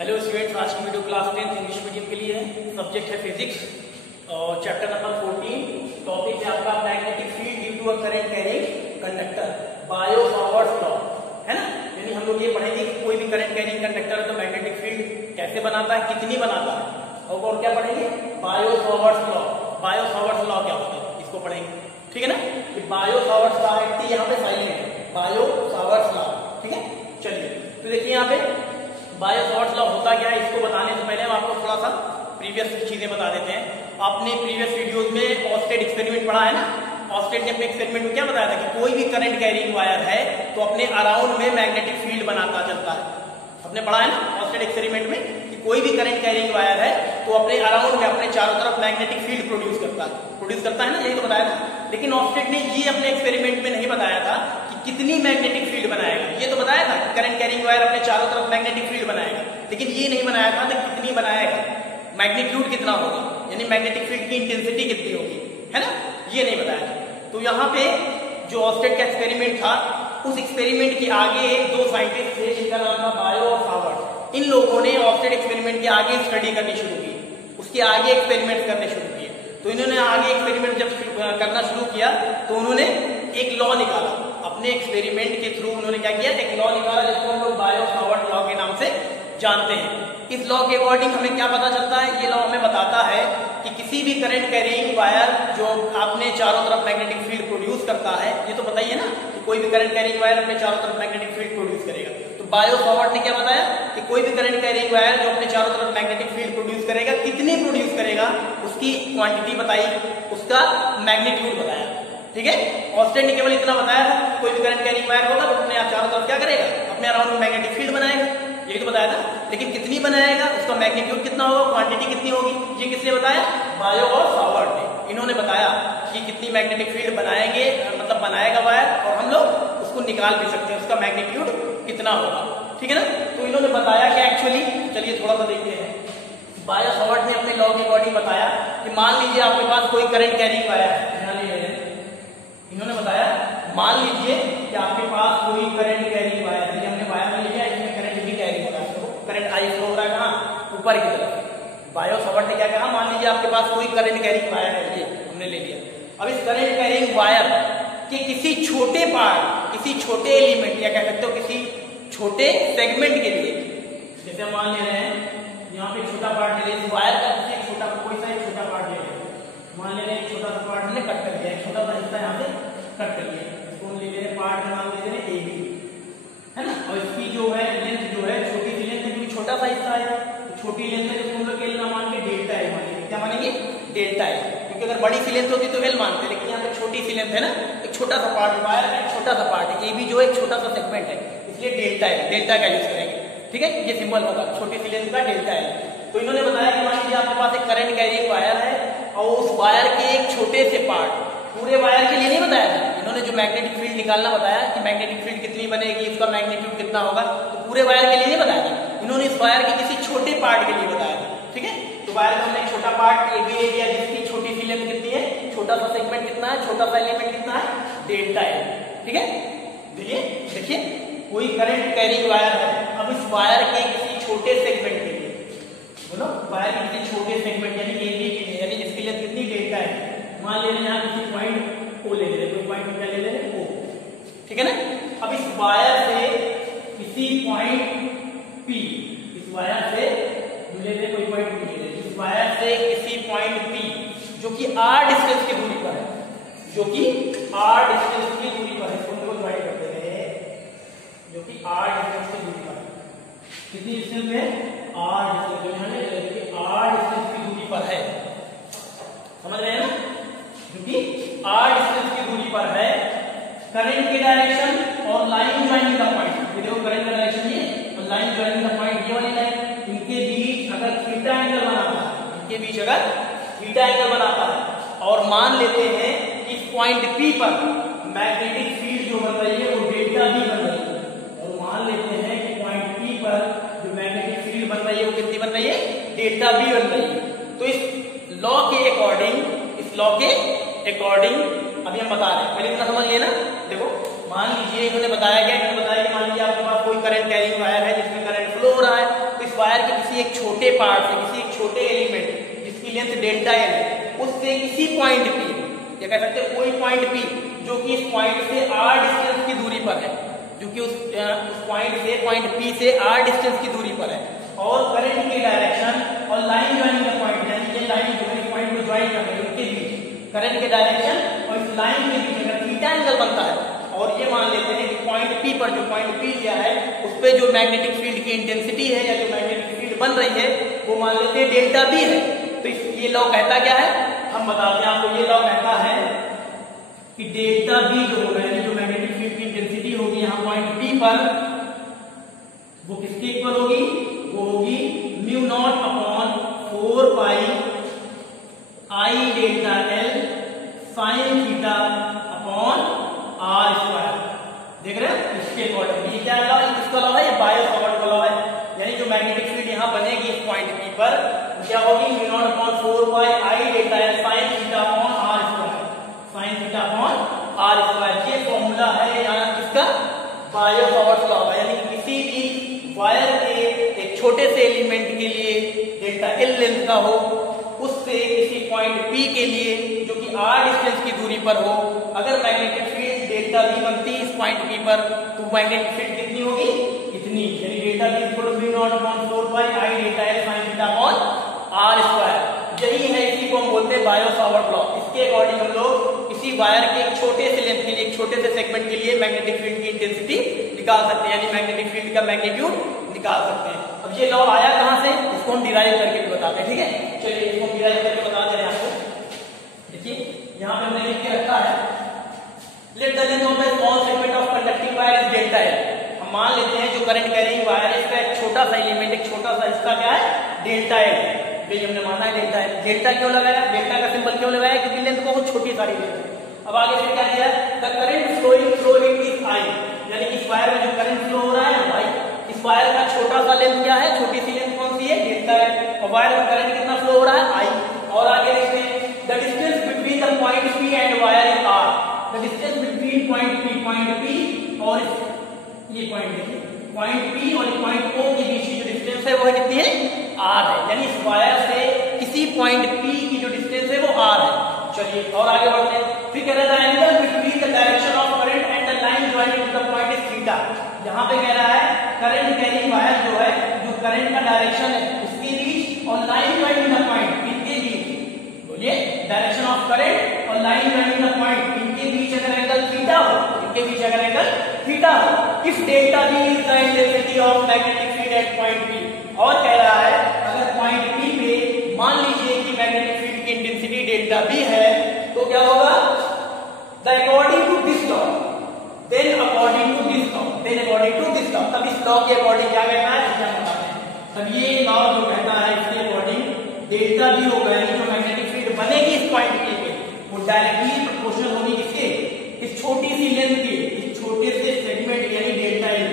Hello students, आज की video class 10 English medium के लिए है। सब्जेक्ट है फिजिक्स और चैप्टर नंबर 14। टॉपिक है आपका magnetic field due to a current carrying conductor, Biot Savart's law, है ना। यानी हम लोग ये पढ़ेंगे कि कोई भी करंट कैरिंग कंडक्टर है तो मैग्नेटिक फील्ड कैसे बनाता है, कितनी बनाता है, और क्या पढ़ेंगे, bio Savart's law. Bio Savart's law क्या होता है इसको पढ़ेंगे, ठीक है ना। कि बायो सावर्ट्स लॉ है, यहाँ पे साइलेंट है, बायो सावर्ट्स लॉ, ठीक है। चलिए तो देखिए यहाँ पे बायो सावर्ट्स लॉ होता क्या है, इसको बताने से पहले हम आपको थोड़ा सा प्रीवियस चीजें बता देते हैं। आपने प्रीवियस वीडियोस में ऑस्टेड एक्सपेरिमेंट पढ़ा है ना। ऑस्टेड ने अपने एक्सपेरिमेंट में क्या बताया था कि कोई भी करंट कैरिंग वायर है तो अपने अराउंड में मैग्नेटिक फील्ड बनाता चलता है। आपने पढ़ा है ना ऑस्टेड एक्सपेरिमेंट में कि कोई भी करंट कैरिंग वायर है तो अपने अराउंड में, अपने चारों तरफ मैग्नेटिक फील्ड प्रोड्यूस करता है ना, यही तो बताया था। लेकिन ऑस्टेड ने ये अपने एक्सपेरिमेंट में नहीं बताया था कि कितनी मैग्नेटिक फील्ड बनाएगा। ये तो बताया था कि करंट कैरिंग वायर अपने चारों तरफ मैग्नेटिक फील्ड बनाएगा, लेकिन ये नहीं बनाया था कि कितनी बनाएगा, मैग्नीट्यूड कितना होगा, यानी मैग्नेटिक फील्ड की इंटेंसिटी कितनी होगी, है ना, ये नहीं बताया था। तो यहाँ पे जो ऑस्टेड का एक्सपेरिमेंट था, उस एक्सपेरिमेंट के आगे दो साइंटिस्ट थे जिनका नाम था बायो और सावर्ट। इन लोगों ने ऑस्टेड एक्सपेरिमेंट के आगे स्टडी करनी शुरू की, उसके आगे एक्सपेरिमेंट करने शुरू किए। तो इन्होंने आगे एक्सपेरिमेंट जब करना शुरू किया तो उन्होंने एक लॉ निकाला। अपने एक्सपेरिमेंट के थ्रू उन्होंने क्या किया, एक लॉ निकाला जिसको हम लोग बायो सावर्ट लॉ के नाम से जानते हैं। इस लॉ के अकॉर्डिंग हमें क्या पता चलता है, ये लॉ हमें बताता है कि किसी भी करंट कैरिंग वायर जो अपने चारों तरफ मैग्नेटिक फील्ड प्रोड्यूस करता है, ये तो पता ही है ना कि कोई भी करंट कैरिंग वायर अपने चारों तरफ मैग्नेटिक फील्ड प्रोड्यूस करेगा। तो बायो सावर्ट ने क्या बताया कि कोई भी करंट कैरिंग वायर जो अपने चारों तरफ मैग्नेटिक फील्ड प्रोड्यूस करेगा, कितनी प्रोड्यूस करेगा, उसकी क्वांटिटी बताई, उसका मैग्नीट्यूड बताया, ठीक है। ऑस्टेड ने केवल इतना बताया था कोई भी करंट कैरिंग वायर होगा तो अपने चारों तरफ क्या करेगा, अपने अराउंड में मैग्नेटिक फील्ड बनाएगा, ये तो बताया था। लेकिन कितनी बनाएगा, उसका मैग्नीट्यूड कितना होगा, क्वांटिटी कितनी होगी, ये किसने बताया, बायो और सावर्ट ने। इन्होंने बताया कि कितनी मैग्नेटिक फील्ड बनाएंगे, मतलब बनाएगा वायर, और हम लोग उसको निकाल भी सकते हैं, उसका मैग्नीट्यूड कितना होगा, ठीक है ना। तो इन्होंने बताया कि एक्चुअली, चलिए थोड़ा सा देखते हैं। बायो सावर्ट ने अपने लॉ के अकॉर्डिंग बताया कि मान लीजिए आपके पास कोई करंट कैरिंग वायर है। इन्होंने बताया मान लीजिए कि आपके पास कोई करंट कैरिंग वायर है, हमने वायर ले लिया, इसमें करंट भी कैरी हो रहा है, तो करंट आई फ्लो हो रहा है कहाँ, ऊपर की तरफ। बायो सावर्ट ने क्या कहा, मान लीजिए आपके पास कोई करंट कैरिंग वायर है, ये हमने ले लिया। अब इस करंट कैरिंग वायर के किसी छोटे पार्ट, किसी छोटे एलिमेंट, या कह सकते हो किसी छोटे सेगमेंट के लिए, जैसे हम मान ले रहे हैं यहाँ पे छोटा पार्ट ले रहे हैं, वायर का किसी छोटा, कोई सा एक छोटा पार्ट ले रहे हैं, मान ले रहे हैं छोटा सा पार्ट हमने कट कर दिया, एक छोटा सा हिस्सा यहाँ से कट कर दिया, इसको ले ले रहे पार्ट का नाम दे रहे हैं AB, है ना। और इसकी जो है लेंथ जो है, छोटी सी लेंथ है क्योंकि छोटा सा हिस्सा है, तो छोटी लेंथ है जिसको हम लोग L ना मान के डेल्टा L मानेंगे। क्या मानेंगे, डेल्टा L, क्योंकि अगर बड़ी सी लेंथ होती तो L मानते, लेकिन यहाँ पे छोटी सी लेंथ है ना, एक छोटा सा पार्ट वायर है, छोटा सा पार्ट है, AB जो एक छोटा सा सेगमेंट है, इसलिए डेल्टा L, डेल्टा का यूज करेंगे, ठीक है, ये सिंबल होगा छोटी सी लेंथ का, डेल्टा L। तो इन्होंने बताया कि मान लीजिए आपके पास एक करंट कैरिंग वायर है और उस वायर के एक छोटे से पार्ट, पूरे वायर के लिए नहीं बताया था इन्होंने, जो मैग्नेटिक फील्ड निकालना बताया कि मैग्नेटिक फील्ड कितनी बनेगी, इसका मैग्नीट्यूड कितना होगा, तो पूरे वायर के लिए नहीं बताया था, इन्होंने इस वायर के किसी छोटे पार्ट के लिए बताया था, ठीक है। तो वायर का हमने एक छोटा पार्ट AB ले लिया जिसकी छोटी सी लेंथ कितनी है, छोटा सा सेगमेंट कितना है, छोटा सा एलिमेंट कितना है, डेल्टा L, ठीक है। देखिए कोई करंट कैरिंग वायर है, अब इस वायर के किसी छोटे सेगमेंट के लिए, बोलो वायर के किसी छोटे सेगमेंट यानी AB के लिए, यानी जिसकी लेंथ कितनी, डेल्टा है, मान ले रहे हैं यहाँ किसी पॉइंट O ले ले, कोई पॉइंट क्या ले ले रहे हैं, O, ठीक है ना। अब इस वायर से किसी पॉइंट P, इस वायर से ले ले कोई पॉइंट P ले ले, इस वायर से किसी पॉइंट P जो कि R डिस्टेंस की दूरी पर है, जो कि R डिस्टेंस की दूरी पर है, इसको ज्वाइन कर देते हैं, जो कि R डिस्टेंस की दूरी पर है, कितनी डिस्टेंस पे, R डिस्टेंस, R डिस्टेंस की दूरी पर है, समझ रहे हैं ना, जो कि R डिस्टेंस की दूरी पर है। करंट की डायरेक्शन और लाइन ज्वाइनिंग द पॉइंट, ये देखो करंट का डायरेक्शन ये और लाइन ज्वाइनिंग द पॉइंट ये वाली लाइन, इनके बीच अगर थीटा एंगल बनाता है, इनके बीच अगर थीटा एंगल बनाता है, और मान लेते हैं इस पॉइंट P पर मैग्नेटिक फील्ड जो बन रही है वो डेल्टा B बन रही है, और मान लेते हैं कि पॉइंट P पर जो मैग्नेटिक फील्ड बन रही है वो कितनी बन रही है, डेल्टा B बन रही है। तो इस लॉ के अकॉर्डिंग, इस लॉ के अकॉर्डिंग अभी हम बता रहे हैं, पहले इतना समझ लिया ना। देखो मान लीजिए इन्होंने बताया क्या, इन्होंने बताया कि मान लीजिए आपके पास कोई करंट कैरिंग वायर है जिसमें करंट फ्लो हो रहा है, तो इस वायर के पार्ट से, किसी एक छोटे एलिमेंट जिसकी लेंथ डेल्टा एल, उससे किसी पॉइंट पी, या कह सकते हैं कोई पॉइंट पी जो कि इस पॉइंट से आर डिस्टेंस की दूरी पर है, जो कि उस पॉइंट से, पॉइंट पी से आर डिस्टेंस की दूरी पर है, और करंट की डायरेक्शन और लाइन ज्वाइनिंग का पॉइंट, यानी ये लाइन जो है पॉइंट को ज्वाइन कर रही है, उनके बीच करंट के डायरेक्शन और इस लाइन के बीच अगर थीटा एंगल बनता है, और ये मान लेते हैं कि पॉइंट पी पर, जो पॉइंट पी लिया है उस पे जो मैग्नेटिक फील्ड की इंटेंसिटी है या जो मैग्नेटिक फील्ड बन रही है वो मान लेते हैं डेल्टा बी है। तो ये लॉ कहता क्या है, हम बताते हैं आपको। ये लॉ कहता है कि डेल्टा बी जो होगा, यानी जो मैग्नेटिक फील्ड की इंटेंसिटी होगी यहाँ पॉइंट पी पर, वो किसके इक्वल होगी, वो होगी mu naught upon 4 pi I delta L sine theta upon R square. देख रहे हैं इसके अकॉर्डिंग, ये क्या लॉ, किसका लॉ है, ये बायो सावर्ट का लॉ है। यानी जो मैग्नेटिक फील्ड यहाँ बनेगी इस पॉइंट पी पर, क्या होगी, mu naught upon 4 pi I delta L sine theta upon R square, sine theta upon R square. ये फॉर्मूला है यहाँ किसका, बायो सावर्ट लॉ का। यानी किसी भी वायर के एक छोटे से एलिमेंट के लिए डेल्टा एल लेंथ का हो, उससे किसी पॉइंट पी के लिए जो कि आर डिस्टेंस की दूरी पर हो, अगर मैग्नेटिक फील्ड डेल्टा बी बनती है इस पॉइंट पी पर, तो मैग्नेटिक फील्ड कितनी होगी, इतनी, यानी delta B equal to mu naught upon 4 pi I delta L sine theta upon R square. यही है, इसी को हम बोलते हैं बायो सावर्ट लॉ। इसके अकॉर्डिंग हम लोग किसी वायर के एक छोटे से लेंथ के लिए, एक छोटे से सेगमेंट के लिए मैग्नेटिक फील्ड की इंटेंसिटी निकाल सकते हैं, यानी मैग्नेटिक फील्ड का मैग्नीट्यूड निकाल सकते हैं। अब ये लॉ आया कहां से, इसको हम डिराइव करके भी बताते हैं, ठीक है। चलिए इसको हम डिराइव करके बता दे रहे हैं आपको। देखिए यहाँ पे हमने लिख के रखा है, let the length of the small segment of conducting wire is delta L. हम मान लेते हैं जो करंट कैरिंग वायर है इसका एक छोटा सा एलिमेंट, एक छोटा सा, इसका क्या है, डेल्टा एल। ये हमने माना है डेल्टा एल। डेल्टा क्यों लगाया, डेल्टा का सिंबल क्यों लगाया, क्योंकि लेंथ बहुत छोटी सारी लेंथ है। अब आगे फिर क्या दिया, the current flowing through it is I, यानी इस वायर में जो करंट फ्लो हो रहा है ना भाई, इस वायर का छोटा सा लेंथ क्या है, छोटी सी लेंथ कौन सी है, डेल्टा है, और वायर में करंट कितना फ्लो हो रहा है, आई। और आगे लिखते हैं the distance between the point P and wire is R. The distance between point P और ये पॉइंट देखिए, पॉइंट पी और पॉइंट ओ के बीच की जो डिस्टेंस है वो है कितनी है, आर है। यानी इस वायर से किसी पॉइंट पी की जो डिस्टेंस है वो आर है। चलिए और आगे बढ़ते हैं, फिर कह रहा है angle between the direction of current and the line joining two the point is theta. यहाँ पे कह रहा है करंट कैरिंग वायर जो है, जो करंट का डायरेक्शन है उसके बीच और लाइन ज्वाइनिंग द पॉइंट इनके बीच, बोलिए डायरेक्शन ऑफ करंट और लाइन ज्वाइनिंग द पॉइंट इनके बीच अगर एंगल थीटा हो, इनके बीच अगर एंगल थीटा हो, if delta B is the intensity of magnetic field at point P. और कह रहा है अगर पॉइंट पी पे मान लीजिए कि मैग्नेटिक फील्ड की इंटेंसिटी डेल्टा बी है, तो क्या होगा, the according to this law, then according to this law, then according to this law, तब इस लॉ के अकॉर्डिंग क्या कहना है, क्या बताते हैं। तब ये लॉ जो कहता है इसके अकॉर्डिंग डेल्टा बी होगा, यानी जो मैग्नेटिक फील्ड बनेगी इस पॉइंट पी पे, वो डायरेक्टली प्रोपोर्शनल होगी किसके, इस छोटी सी लेंथ के, इस छोटे से सेगमेंट यानी डेल्टा एल।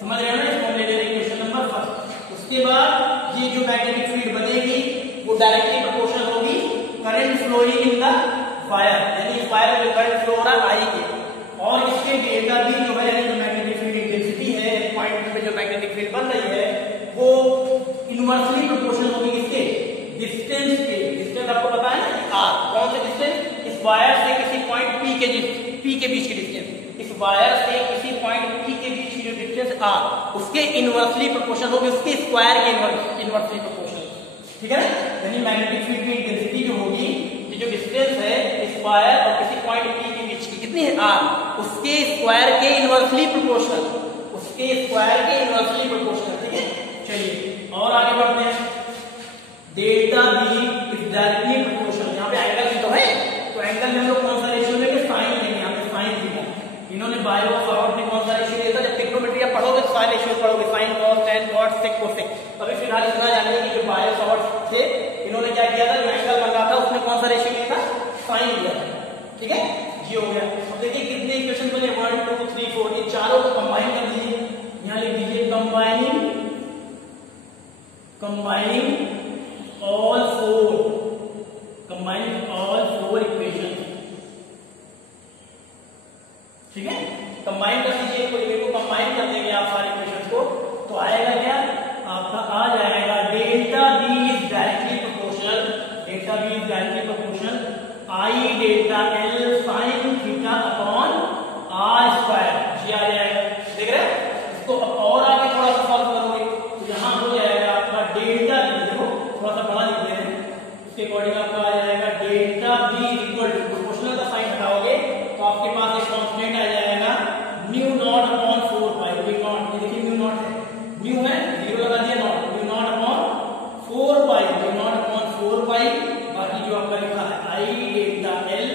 समझ रहे हो ना, इसको ले ले रहे क्वेश्चन नंबर फर्स्ट। उसके बाद ये जो मैग्नेटिक फील्ड बनेगी वो डायरेक्टली प्रोपोर्शनल होगी current flowing in the wire, यानी इस वायर में जो करंट फ्लो हो रहा है आई के, और इसके डेल्टा बी जो है, यानी जो मैग्नेटिक फील्ड इंटेंसिटी है पॉइंट पे जो मैग्नेटिक फील्ड बन रही है वो इनवर्सली प्रोपोर्शनल होगी किसके, डिस्टेंस के। डिस्टेंस आपको पता है ना, आर। कौन से डिस्टेंस, इस वायर से किसी पॉइंट पी के बीच की डिस्टेंस, इस वायर से किसी पॉइंट पी के बीच की जो डिस्टेंस आर, उसके इनवर्सली प्रोपोर्शनल होगी, उसके स्क्वायर के इनवर्सली प्रोपोर्शनल, ठीक है। यानी मैग्नेटिक फील्ड की इंटेंसिटी जो होगी, ये जो डिस्टेंस है इस वायर और किसी पॉइंट पी के बीच की कितनी है, आर, उसके स्क्वायर के इनवर्सली प्रोपोर्शनल, उसके स्क्वायर के इनवर्सली प्रोपोर्शनल, ठीक है। चलिए और आगे बढ़ते हैं, delta B is directly proportional. यहाँ पे एंगल भी तो है, तो एंगल में हम लोग कौन सा रेशियो लेंगे, साइन लेंगे, यहाँ पे साइन थीटा। इन्होंने बायो सावर्ट में कौन सा रेशियो लिया था, जब ट्रिग्नोमेट्री आप पढ़ोगे तो सारे रेशियो पढ़ोगे, sine cos tan cot sec cosec. अभी फिलहाल इतना जानिए कि जो बायो सावर्ट से इन्होंने क्या किया था, जो एंगल बन रहा था उसने कौन सा रेशियो लिया था, साइन लिया था, ठीक है। ये हो गया। अब देखिए कितने इक्वेशन बने, 1 2 3 4, ये चारों को कंबाइन कर दीजिए, यहाँ लिख दीजिए कंबाइनिंग all four इक्वेशन, ठीक है। कंबाइन कर दीजिए, को कंबाइन कर देंगे आप सारे इक्वेशन को, तो आएगा क्या आपका, आ जाएगा delta directly proportional I delta L sine theta upon R square जी आ जाएगा। देख रहे हैं इसको और आगे थोड़ा सा सॉल्व करोगे तो यहाँ हो जाएगा आपका डेल्टा बी, देखो थोड़ा सा बड़ा लिख रहे हैं, उसके अकॉर्डिंग आपका आ जाएगा delta B equal to proportional का साइन हटाओगे तो आपके पास एक कांस्टेंट आ जाएगा mu not upon 4 pi. Mu nought, ये देखिए न्यू नॉट है, न्यू है जीरो लगा दिया, nought mu not upon 4 pi, mu not upon 4 pi. बाकी जो आपका लिखा है I delta L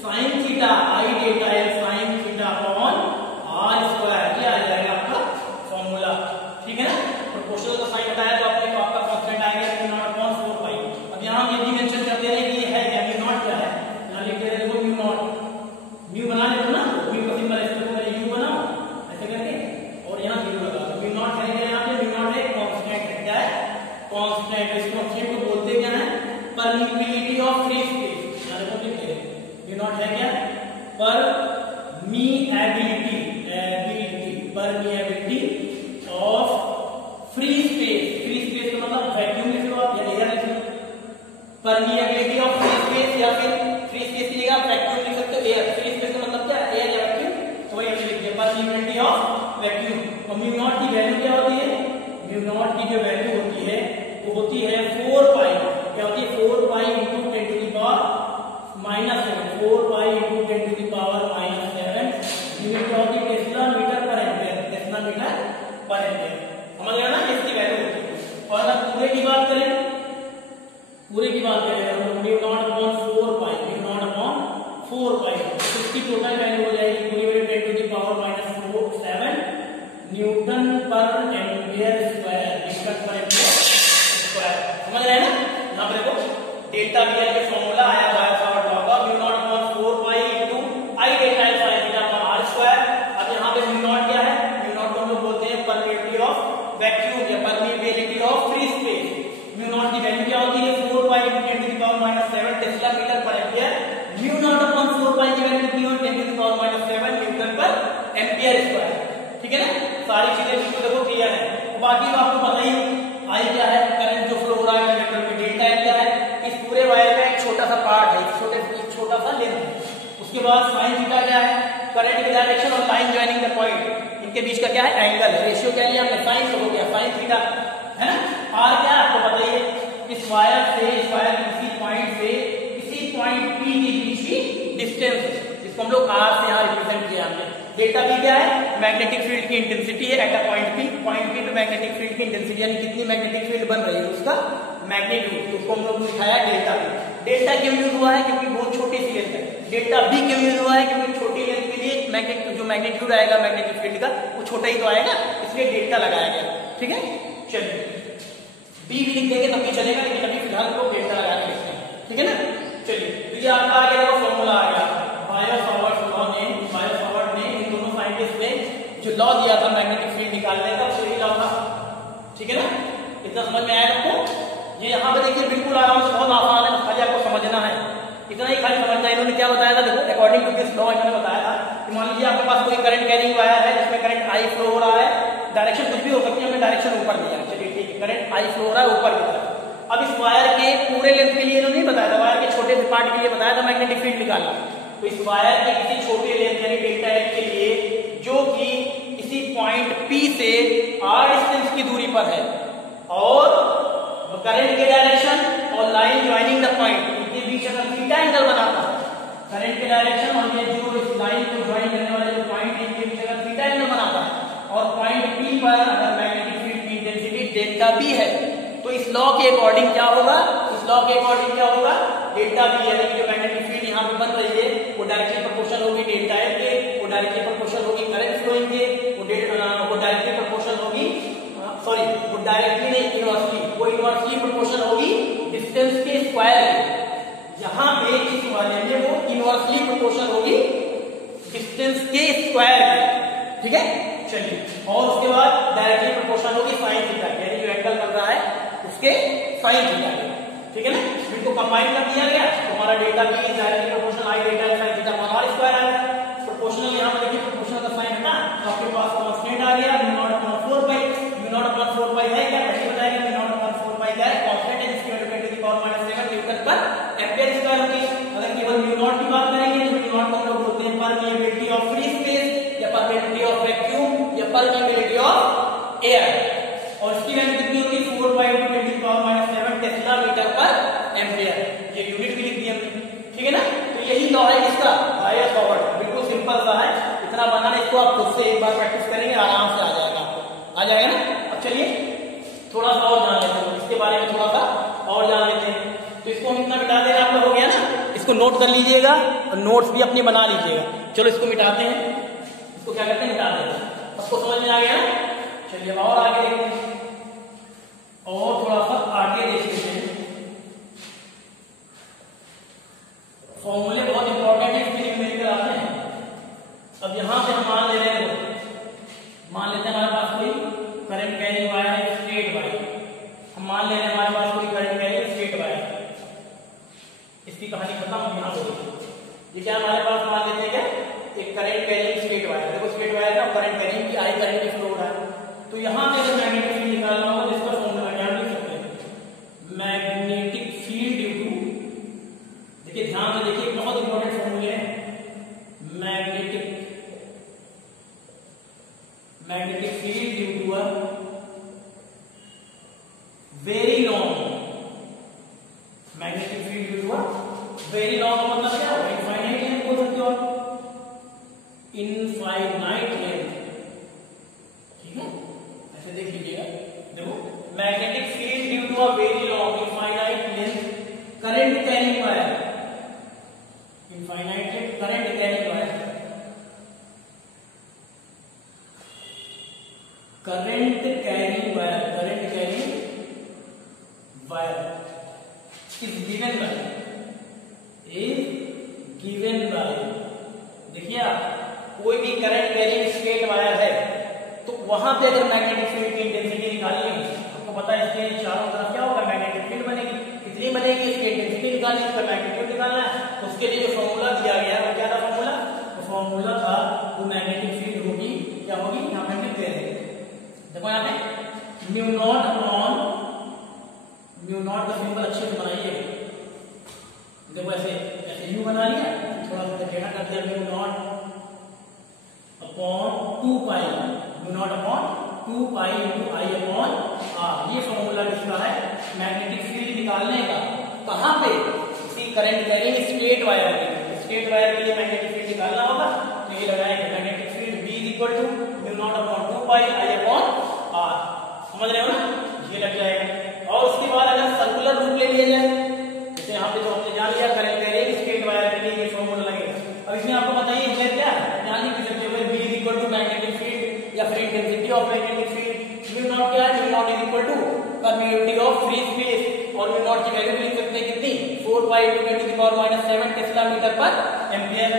sine theta, I delta L sine theta upon R square, ये आ जाएगा आपका फॉर्मूला। ठीक है ना, प्रोपोर्शनल का साइन बताया तो आपने आपका कांस्टेंट आ गया न्यू नॉट अपॉन 4 पाई। अब यहाँ हम ये भी मेंशन कर दे रहे हैं कि ये है क्या, न्यू नॉट क्या है, यहाँ लिख दे रहे हैं न्यू नॉट, न्यू बना लेते ना, न्यू का सिंबल इसको पहले न्यू बनाओ ऐसे करके और यहाँ जीरो लगा दो। न्यू नॉट है क्या, यहाँ पे न्यू नॉट है कांस्टेंट है, क्या है कांस्टेंट। इस कांस्टेंट को बोलते क्या है, परमिटिविटी ऑफ फ्री स्पेस। यहाँ देखो लिख दे न्यू नॉट है क्या, permeability, permeability of free space. Free space का मतलब वैक्यूम लिख लो आप या एयर लिख लो, परमिएबिलिटी ऑफ फ्री स्पेस या फिर फ्री स्पेस की जगह वैक्यूम लिख सकते हो, एयर। फ्री स्पेस का मतलब क्या है, एयर या वैक्यूम, तो ये लिख दिया परमिएबिलिटी ऑफ वैक्यूम। और म्यू नॉट की वैल्यू क्या होती है, म्यू नॉट की जो वैल्यू होती है वो होती है 4 पाई, क्या होती है 4 pi into 10 to the power minus 7, 4 pi into 10 to the power minus 7। Unit क्या होती है, टेस्ला मीटर पर एम्पियर, टेस्ला मीटर पर एम्पियर, समझ गया ना, इसकी वैल्यू होती है। और अगर पूरे की बात करें, पूरे की बात करें तो mu not upon 4 pi, mu not upon 4 pi, इसकी टोटल वैल्यू हो जाएगी पूरी value 10 to the power minus 7 newton पर एम्पियर स्क्वायर, न्यूटन पर एम्पियर स्क्वायर। समझ रहे हैं ना, यहाँ पर देखो डेल्टा बी एल के फॉर्मूला आया बायो सावर्ट लॉ का, mu not upon 4 pi into I delta L sine theta upon R square. अब यहाँ पे न्यू नॉट क्या है, न्यू नॉट को हम लोग बोलते हैं परमिटिविटी ऑफ वैक्यूम या permeability of free space. Mu not की वैल्यू क्या होती है 4 pi into 10 to the power minus 7 tesla metre पर ampere. Mu naught upon 4 pi की वैल्यू कितनी होती है 10 to the power minus 7 newton पर एम्पियर स्क्वायर। ठीक है ना, सारी चीजें बिल्कुल देखो क्लियर है। बाकी तो आपको पता ही है आई क्या है, करंट जो फ्लो हो रहा है कंडक्टर में, डेल्टा एल क्या है, इस पूरे वायर का एक छोटा सा पार्ट है, छोटा सा लेंथ है। उसके बाद साइन थीटा क्या है, करंट की डायरेक्शन और लाइन जॉइनिंग द पॉइंट, इनके बीच का क्या है एंगल है, रेशियो क्या लिया हमने साइन हो गया साइन थीटा है ना। आर क्या है आपको पता ही है, इस वायर से इस वायर के किसी पॉइंट से किसी पॉइंट पी के बीच की डिस्टेंस है, जिसको हम लोग आर से यहाँ रिप्रेजेंट किया हमने। डेल्टा बी क्या है, मैग्नेटिक फील्ड की इंटेंसिटी है at a point P, point P पे मैग्नेटिक फील्ड की इंटेंसिटी यानी कितनी मैग्नेटिक फील्ड बन रही है उसका मैग्नीट्यूड, उसको हम लोग दिखाया डेल्टा बी। डेल्टा क्यों यूज हुआ है, क्योंकि बहुत छोटी सी लेंथ है। डेल्टा बी क्यों यूज हुआ है, क्योंकि छोटी लेंथ के लिए मैग्नेटिक जो मैग्नीट्यूड आएगा मैग्नेटिक फील्ड का वो छोटा ही तो आएगा, इसलिए डेल्टा लगाया गया। ठीक है, चलिए बी भी लिख देंगे तब भी चलेगा, लेकिन अभी फिलहाल तो डेल्टा लगा के लिखते हैं। ठीक है ना, चलिए तो ये आपका आ गया फॉर्मूला आ गया बायो सावर्ट लॉ ने। बायो सावर्ट ने इन दोनों साइंटिस्ट ने जो लॉ दिया था मैग्नेटिक फील्ड निकालने का, वही लॉ था। ठीक है ना, इतना समझ में आया आपको। ये यहाँ पे देखिए बिल्कुल आराम से, बहुत आसान है, खाली आपको समझना है, इतना ही खाली समझना है। इन्होंने क्या बताया था, देखो अकॉर्डिंग टू दिस लॉ इन्होंने बताया था कि मान लीजिए आपके पास कोई करंट कैरिंग वायर है जिसमें करंट आई फ्लो हो रहा है, डायरेक्शन कुछ भी हो सकती है, हमने डायरेक्शन ऊपर दिया, चलिए ठीक है, करंट आई फ्लो हो रहा है ऊपर की तरफ। अब इस वायर के पूरे लेंथ के लिए इन्होंने नहीं बताया था, वायर के छोटे से पार्ट के लिए बताया था मैग्नेटिक फील्ड निकालना। तो इस वायर के किसी छोटे लेंथ यानी डेल्टा एल के लिए, जो कि इसी पॉइंट पी से आर डिस्टेंस की दूरी पर है और करंट के डायरेक्शन और लाइन ज्वाइनिंग द पॉइंट इनके बीच अगर थीटा एंगल बनाता है, करंट के डायरेक्शन और ये जो इस लाइन को ज्वाइन करने वाले जो पॉइंट है इनके बीच अगर थीटा एंगल बनाता है और पॉइंट पी पर अगर मैग्नेटिक फील्ड की इंटेंसिटी डेल्टा बी है, तो इस लॉ के अकॉर्डिंग क्या होगा, इस लॉ के अकॉर्डिंग क्या होगा, डेल्टा बी यानी कि जो मैग्नेटिक फील्ड यहाँ पे बन रही है वो डायरेक्टली प्रोपोर्शनल होगी डेल्टा एल के, वो डायरेक्टली प्रोपोर्शनल होगी करंट फ्लोइंग के, वो डायरेक्टली प्रोपोर्शनल होगी, सॉरी वो डायरेक्टली नहीं इनवर्सली, वो इनवर्सली प्रोपोर्शनल होगी डिस्टेंस के स्क्वायर के। यहाँ पे इस वाले में वो इनवर्सली प्रोपोर्शनल होगी डिस्टेंस के स्क्वायर के। ठीक है, चलिए, और उसके बाद डायरेक्टली प्रोपोर्शनल होगी साइन थीटा के, यानी जो एंगल बन रहा है उसके साइन थीटा के। ठीक है ना, इनको कंबाइन कर दिया गया तो हमारा delta B is directly proportional I delta sine theta upon R square आएगा। प्रोपोर्शनल यहाँ पर देखिए प्रोपोर्शनल का साइन है ना, तो आपके पास कांस्टेंट आ गया म्यू नॉट अपॉन 4 पाई। म्यू नॉट अपॉन 4 पाई है क्या, पहले बताया म्यू नॉट अपॉन 4 पाई क्या है, कांस्टेंट है जिसकी value 10 to the power -7 newton पर एम्पीयर कितना बनाना इसको आप खुद से एक बार प्रैक्टिस करेंगे आराम से आ जाएगा, आपको आ जाएगा ना। अब चलिए थोड़ा सा और जान लेते हैं इसके बारे में, थोड़ा सा और जान लेते हैं। तो इसको हम इतना मिटा देगा, आपका हो गया ना, इसको नोट कर लीजिएगा और नोट्स भी अपने बना लीजिएगा। चलो इसको मिटाते हैं, इसको क्या करते हैं मिटा देते हैं। सबको समझ में आ गया? चलिए और आगे देखते हैं, और थोड़ा सा आगे देखते हैं। फॉर्मूले बहुत इंपॉर्टेंट है, इसके न्यूमेरिकल आते हैं। अब यहां से हम मान ले रहे हैं, मान लेते हैं हमारे पास कोई करंट कैरिंग वायर है, स्ट्रेट वायर। हम मान ले रहे हैं हमारे पास कोई करंट कैरिंग स्ट्रेट वायर, इसकी कहानी खत्म हम यहां होगी। ये क्या हमारे पास मान लेते हैं क्या, एक करंट कैरिंग स्ट्रेट वायर। देखो स्ट्रेट वायर का करंट कैरिंग की आई करंट की फ्लो हो रहा है। तो यहां से अगर मैग्नेटिक फील्ड निकालना हो तो इसका फॉर्मूला क्या लिख सकते हैं, मैग्नेटिक फील्ड ड्यू टू, देखिए ध्यान से देखिए बहुत इंपॉर्टेंट फॉर्मूले हैं। Magnetic field due to a very long, magnetic field due to a very long का मतलब क्या होगा, इनफाइनाइट लेंथ बोल सकते हो आप, इनफाइनाइट लेंथ। ठीक है, ऐसे देख लीजिएगा। देखो magnetic field due to a very long infinite length current carrying wire, infinite current carrying wire, current carrying wire, current carrying wire is given by, is given by, देखिए आप कोई भी करंट कैरिंग स्ट्रेट वायर है तो वहां पे अगर magnetic field की इंटेंसिटी निकालनी है, आपको पता है इसके चारों तरफ क्या होगा, मैग्नेटिक फील्ड बनेगी। कितनी बनेगी, इसकी इंटेंसिटी निकालनी है, इसका मैग्नीट्यूड निकालना है। तो उसके लिए जो फॉर्मूला दिया गया है वो क्या था फॉर्मूला, वो फॉर्मूला था वो मैग्नेटिक फील्ड होगी, क्या होगी, यहाँ पे लिख दे रहे हैं। देखो यहाँ पे mu naught upon, mu naught का सिंबल अच्छे से बनाइए। देखो ऐसे ऐसे यू बना लिया, थोड़ा सा टेढ़ा कर दिया, mu naught upon 2 pi, mu naught upon 2 pi into I upon R. ये फॉर्मूला किसका है, मैग्नेटिक फील्ड निकालने का। कहां पे, इसी करंट कैरिंग स्ट्रेट वायर के, स्ट्रेट वायर के लिए मैग्नेटिक फील्ड निकालना होगा। तो ये लगाएंगे magnetic field V is equal to mu naught upon 2 pi I upon R. समझ रहे हो ना, ये लग जाएगा। और उसके बाद अगर सर्कुलर रूप ले लिया जाए, जैसे यहाँ पे जो हमने जान लिया करंट कैरिंग स्ट्रेट वायर के लिए ये फॉर्मूला लगेगा। अब इसमें आपको बताइए है क्या, ध्यान नहीं कर सकते V is equal to magnetic field या फिर intensity of magnetic field. Mu nought क्या है, mu nought is equal to permittivity of free space, और म्यू नॉट की वैल्यू भी लिख सकते हैं कितनी, 4 pi to 10 to the power -7 tesla metre पर एम्पियर।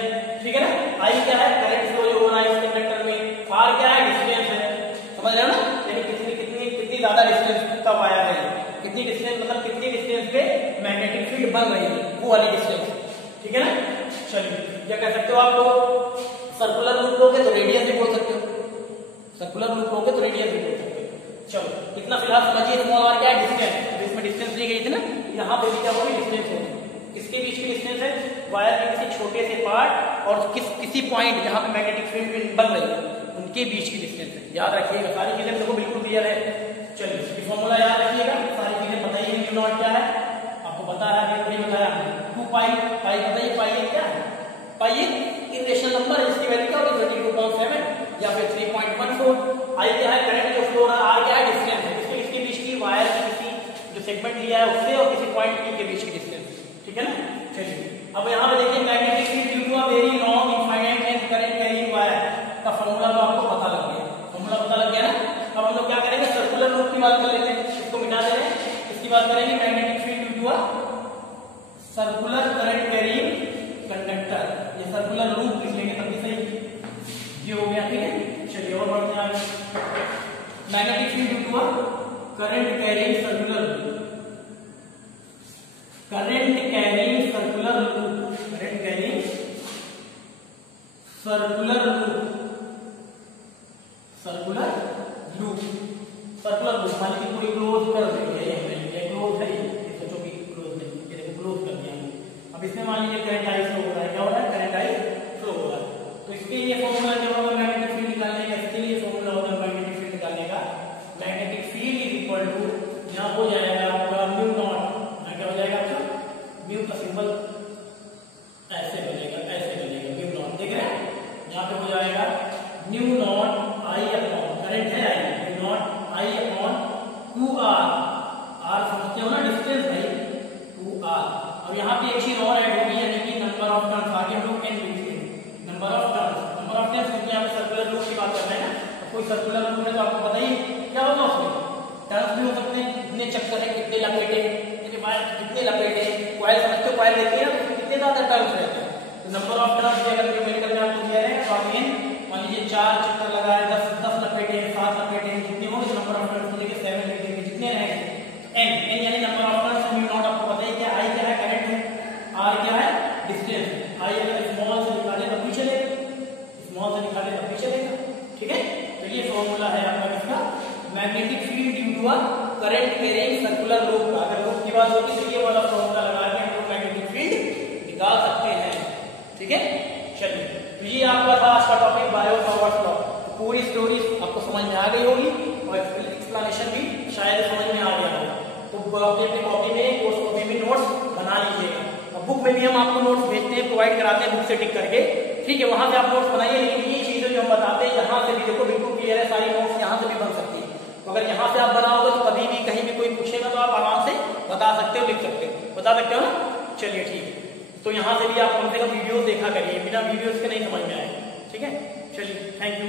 ठीक है ना, आई क्या है, करंट फ्लो जो हो रहा है इस कंडक्टर में, आर क्या है, डिस्टेंस है। समझ रहे हो ना, यानी कितनी ज्यादा डिस्टेंस का वायर है, कितनी डिस्टेंस मतलब कितनी डिस्टेंस पे मैग्नेटिक फील्ड बन रही है, वो वाली डिस्टेंस। ठीक है ना, चलिए क्या कह सकते हो आप लोग, सर्कुलर लूप लोगे तो रेडियस भी बोल सकते हो, सर्कुलर लूप लोगे तो रेडियस भी बोल सकते हो। चलो इतना फिलहाल समझिए, स्मॉल आर क्या है, डिस्टेंस। इसमें डिस्टेंस दी गई थी ना, यहाँ पे भी क्या होगी, डिस्टेंस होगी। किसके बीच की डिस्टेंस है, वायर के किसी छोटे से पार्ट और किसी पॉइंट जहां पे मैग्नेटिक फील्ड बन रही है उनके बीच की डिस्टेंस है। याद रखिएगा, सारी चीजें देखो बिल्कुल क्लियर है। चलिए फॉर्मूला याद रखिएगा, सारी चीजें बताइए। म्यू नॉट क्या है आपको पता है, अभी बताया 2 पाई, पाई बताइए, पाई क्या है, पाई इरेशनल नंबर है, इसकी वैल्यू क्या होगी 32.7 या फिर 3.14। आई क्या है, करंट जो फ्लो रहा है, आर क्या है, डिस्टेंस है, इसके बीच की वायर की किसी जो सेगमेंट लिया है उससे और किसी पॉइंट पी के बीच की डिस्टेंस। ठीक है ना, चलिए अब यहाँ पे देखिए magnetic field due to a very long infinite length current carrying wire का फॉर्मूला तो आपको पता लग गया, फॉर्मूला पता लग गया ना। अब हम लोग क्या करेंगे, सर्कुलर लूप की बात कर लेते हैं, इसको मिटा दे रहे हैं, इसकी बात करेंगे magnetic field due to a circular current carrying conductor. ये सर्कुलर लूप लिख लेंगे तब भी सही, ये हो गया। ठीक है, चलिए और बढ़ते हैं आगे। Magnetic field due to a current carrying circular loop, current carrying circular loop, current carrying circular loop, circular loop, circular loop माने कि पूरी क्लोज कर देंगे, ये क्लोज है, सोचो कि क्लोज नहीं, ये देखो क्लोज कर दिया। अब इसमें मान लीजिए करंट आई फ्लो हो रहा है, क्या हो रहा है, करंट आई फ्लो हो रहा है। तो इसके लिए फॉर्मूला क्या होगा, मैग्नेटिक फील्ड निकालने का, इसके लिए फॉर्मूला होगा मैग्नेटिक फील्ड निकालने का, magnetic field is equal to, यहां हो जाएगा आपका म्यू नॉट, क्या हो जाएगा आपका, म्यू का सिंबल ऐसे बनेगा, ऐसे बनेगा म्यू नॉट, देख रहे हैं यहाँ पे हो जाएगा mu nought I upon, current है I, mu nought I upon Q R, R समझते हो ना डिस्टेंस भाई, क्यू आर। और यहाँ पे एक चीज और ऐड होगी, यानी कि नंबर ऑफ टर्न्स, आगे हम लोग can number of turns, number of turns क्योंकि यहाँ पे सर्कुलर लूप की बात कर रहे हैं ना, तो कोई सर्कुलर लूप है तो आपको बताइए क्या होगा उसमें, टर्न्स भी हो सकते हैं, कितने चक्कर है, कितने लपेटे, कितने लपेटे, कॉइल समझते हो, कॉइल रहती है ना, तो कितने ज्यादा टर्न्स रहते हैं। तो नंबर ऑफ टर्न्स भी अगर न्यूमेरिकल में आपको दिया है तो आप मान लीजिए 4 चक्कर लगाए, 10 लपेटे, 7 लपेटे, जितने होंगे नंबर ऑफ टर्न्स मिलेंगे 7 मिलेंगे, जितने रहेंगे एन, एन यानी number of turns, new not आपको बताइए क्या, आई क्या है करंट है, आर क्या है डिस्टेंस, आई अगर स्मॉल से निकाले तब भी चलेगा, स्मॉल से निकाले तब भी चलेगा, ठीक है। तो ये फॉर्मूला है आपका किसका, magnetic field due to a current carrying circular loop का। अगर लूप की बात होगी तो ये वाला फॉर्मूला लगा के हम लोग मैग्नेटिक फील्ड निकाल सकते हैं, ठीक है। चलिए, तो ये आपका था आज का टॉपिक बायो-सावर्ट्स लॉ। तो पूरी स्टोरी आपको समझ में आ गई होगी और एक्सप्लेनेशन भी शायद समझ में आ गया होगा। तो अपनी कॉपी में, कोर्स कॉपी में नोट्स बना लीजिएगा, और बुक में भी हम आपको नोट्स भेजते हैं, प्रोवाइड कराते हैं बुक से टिक करके, ठीक है। वहां से आप नोट्स बनाइए, लेकिन ये चीजें जो हम बताते हैं यहाँ से भी देखो बिल्कुल क्लियर है, सारी नोट्स यहाँ से भी बन सकती है। तो अगर यहाँ से आप बनाओगे तो कभी भी कहीं भी कोई पूछेगा तो आप आराम से बता सकते हो, लिख सकते हो, बता सकते हो ना। चलिए ठीक है, तो यहाँ से भी आप कम से कम वीडियोस देखा करिए, बिना वीडियोस के नहीं समझ में आएगा, ठीक है। चलिए, थैंक यू।